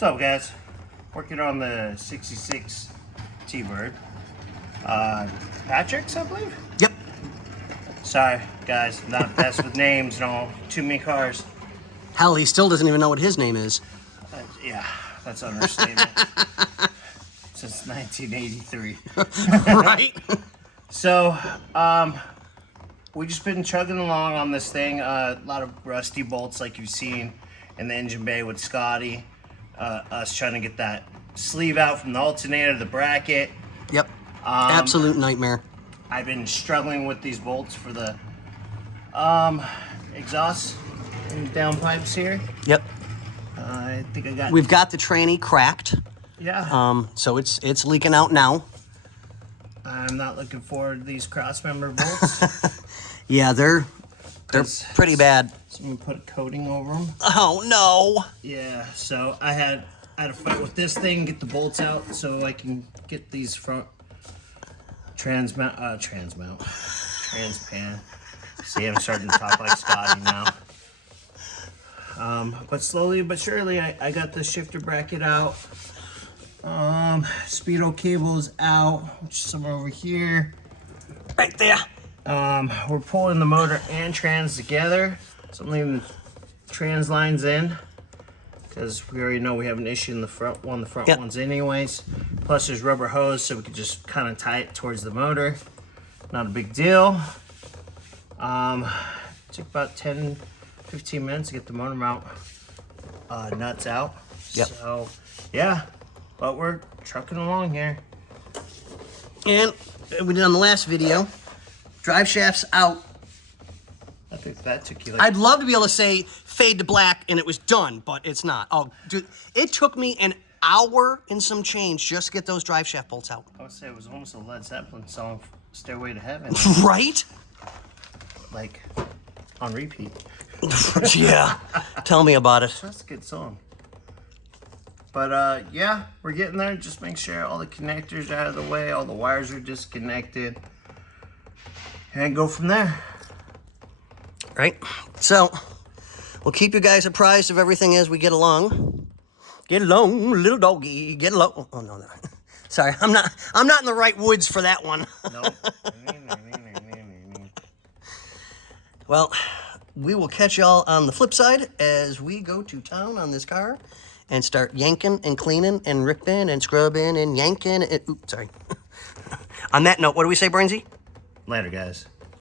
What's up, guys? Working on the 66 T-Bird. Patrick's, I believe? Yep. Sorry, guys, not best with names and all. Too many cars. Hell, he still doesn't even know what his name is. Yeah, that's understatement. Since 1983. Right? So, we just been chugging along on this thing. A lot of rusty bolts like you've seen in the engine bay with Scotty. Us trying to get that sleeve out from the alternator, the bracket. Yep. Absolute nightmare. I've been struggling with these bolts for the exhaust and downpipes here. Yep. I think I got... We've got the tranny cracked. Yeah. So it's leaking out now. I'm not looking forward to these cross-member bolts. Yeah, they're pretty bad. So I'm gonna put a coating over them. Oh no. Yeah, so I had to fight with this thing, get the bolts out so I can get these front transpan. See, I'm starting to talk like Scotty now. But slowly but surely, I got the shifter bracket out. Speedo cable's out, which is somewhere over here. Right there. We're pulling the motor and trans together. So I'm leaving the trans lines in because we already know we have an issue in the front one, Yep. ones anyways. Plus there's rubber hose so we can just kind of tie it towards the motor. Not a big deal. Took about 10-15 minutes to get the motor mount nuts out. Yep. So yeah, but we're trucking along here. And we did on the last video, drive shafts out. I think that took you like... I'd love to be able to say fade to black and it was done, but it's not. Oh, dude, it took me an hour and some change just to get those drive shaft bolts out. I would say it was almost a Led Zeppelin song, Stairway to Heaven. Right? Like, on repeat. Yeah. Tell me about it. That's a good song. But, yeah, we're getting there. Just make sure all the connectors are out of the way, all the wires are disconnected, and go from there. Right? So, we'll keep you guys apprised of everything as we get along. Get along, little doggy. Get along. Oh, no. Sorry, I'm not in the right woods for that one. No. Well, we will catch y'all on the flip side as we go to town on this car and start yanking and cleaning and ripping and scrubbing and yanking. And, oops, sorry. On that note, what do we say, Brainsy? Later, guys.